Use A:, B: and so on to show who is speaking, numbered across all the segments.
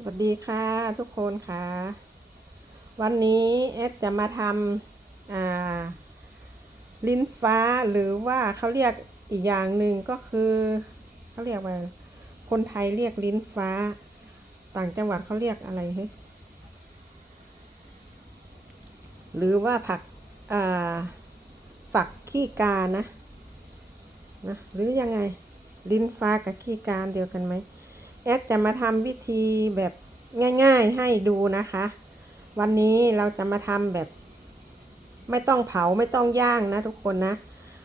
A: สวัสดีค่ะทุกคนค่ะ วันนี้เอสจะมาทำลิ้นฟ้าหรือว่าเขาเรียกอีกอย่างหนึ่งก็คือเขาเรียกว่า คนไทยเรียกลิ้นฟ้า ต่างจังหวัดเขาเรียกอะไรฮหรือว่าผักฝักขี้กานะนะหรือยังไงลิ้นฟ้ากับขี้กาเดียวกันไหม แอดจะมาทำวิธีแบบง่ายๆให้ดูนะคะ วันนี้เราจะมาทำแบบ ไม่ต้องเผาไม่ต้องย่างนะทุกคนนะ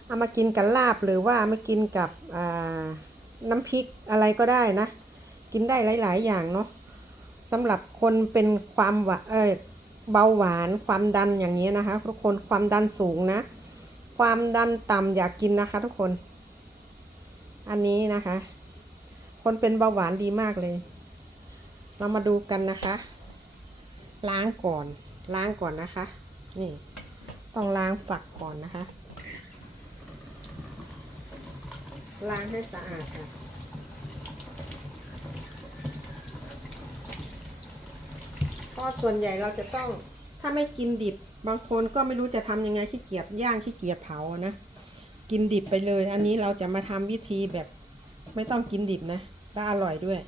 A: เอามากินกับลาบหรือว่ามากินกับน้ำพริกอะไรก็ได้นะ กินได้หลาย ๆ อย่างเนาะสำหรับคนเป็นความหวาเออเบาหวานความดันอย่างนี้นะคะ ทุกคนความดันสูงนะ ความดันต่ำอยากกินนะคะ ทุกคน อันนี้นะคะ คนเป็นเบาหวานดีมากเลย เรามาดูกันนะคะ ล้างก่อน ล้างก่อนนะคะ นี่ ต้องล้างฝักก่อนนะคะ ล้างให้สะอาดค่ะก็ส่วนใหญ่เราจะต้องถ้าไม่กินดิบบางคนก็ไม่รู้จะทำยังไงขี้เกียจย่างขี้เกียจเผานะ กินดิบไปเลย อันนี้เราจะมาทำวิธีแบบไม่ต้องกินดิบนะ แล้วอร่อยด้วย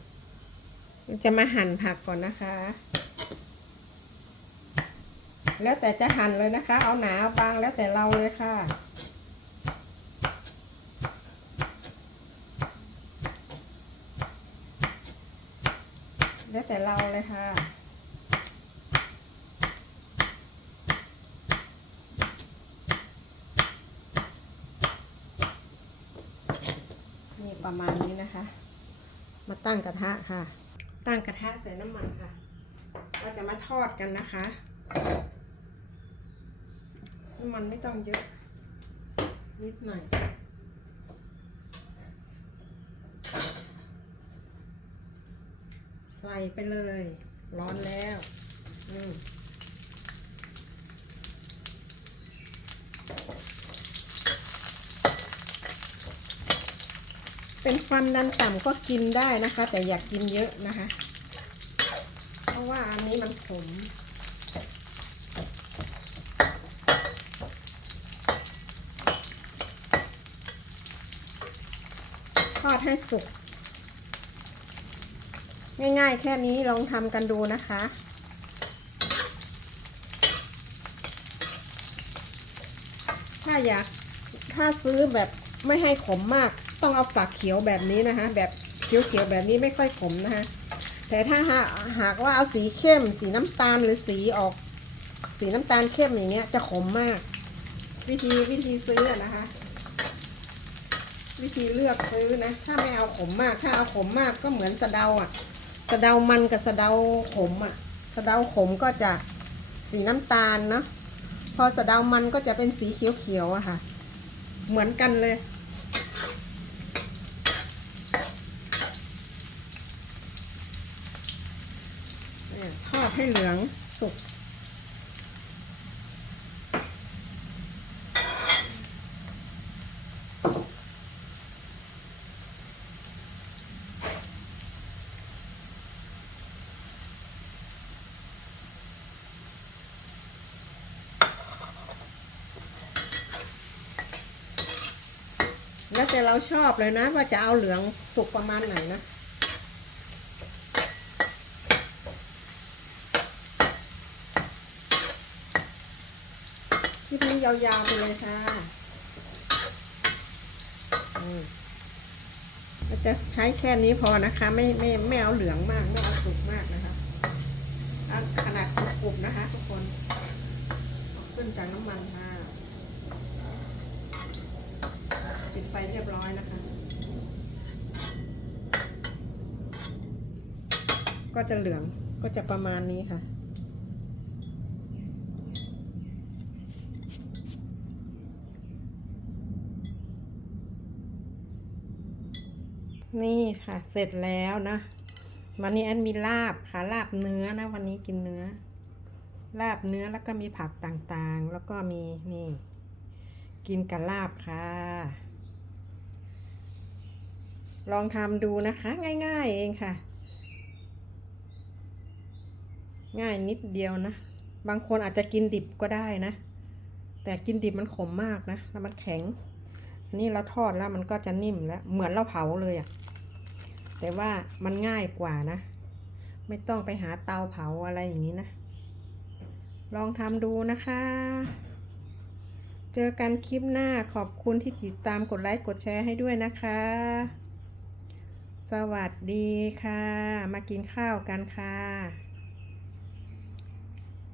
A: จะมาหั่นผักก่อนนะคะ แล้วแต่จะหั่นเลยนะคะ เอาหนาเอาบางแล้วแต่เราเลยค่ะแล้วแต่เราเลยค่ะ นี่ประมาณนี้นะคะ มาตั้งกระทะค่ะ ตั้งกระทะใส่น้ำมันค่ะ เราจะมาทอดกันนะคะ น้ำมันไม่ต้องเยอะ นิดหน่อยใส่ไปเลย ร้อนแล้ว อืม เป็นความดันต่ำก็กินได้นะคะ แต่อยากกินเยอะนะคะ เพราะว่าอันนี้มันขมทอดให้สุก ง่ายๆแค่นี้ลองทำกันดูนะคะถ้าอยากถ้าซื้อแบบไม่ให้ขมมาก ต้องเอาฝักเขียวแบบนี้นะคะ แบบเขียวๆแบบนี้ไม่ค่อยขมนะคะ แต่ถ้าหากหากว่าเอาสีเข้ม สีน้ำตาลหรือสีออก สีน้ำตาลเข้มอย่างเงี้ย จะขมมาก วิธีวิธีซื้อนะคะ วิธีเลือกซื้อนะ ถ้าไม่เอาขมมาก ถ้าเอาขมมากก็เหมือนสะเดาอะสะเดามันกับสะเดาขมอะสะเดาขมก็จะสีน้ำตาลเนาะพอสะเดามันก็จะเป็นสีเขียวๆอะค่ะ เหมือนกันเลย เนี่ย ทอดให้เหลืองสุกแล้วแต่เราชอบเลยนะ ว่าจะเอาเหลืองสุกประมาณไหนนะ คลิปนี้ยาวๆไปเลยค่ะอืมเราจะใช้แค่นี้พอนะคะ ไม่ไม่ไม่เอาเหลืองมาก ไม่เอาสุกมากนะคะขนาดกรุบๆนะคะ ทุกคนขึ้นจากน้ำมันค่ะปิดไฟเรียบร้อยนะคะ ก็จะเหลืองก็จะประมาณนี้ค่ะ นี่ค่ะเสร็จแล้วนะ วันนี้แอนมีลาบค่ะลาบเนื้อนะ วันนี้กินเนื้อ ลาบเนื้อแล้วก็มีผักต่างๆ แล้วก็มีนี่ กินกับลาบค่ะ ลองทำดูนะคะ ง่ายๆเองค่ะ ง่ายนิดเดียวนะ บางคนอาจจะกินดิบก็ได้นะ แต่กินดิบมันขมมากนะแล้วมันแข็งนนี้เราทอดแล้วมันก็จะนิ่มแล้ว เหมือนเราเผาเลยอะ่ะ แต่ว่ามันง่ายกว่านะ ไม่ต้องไปหาเตาเผาอะไรอย่างนี้นะ ลองทำดูนะคะ เจอกันคลิปหน้าขอบคุณที่ติดตามกดไลค์กดแชร์ให้ด้วยนะคะ สวัสดีค่ะ มากินข้าวกันค่ะ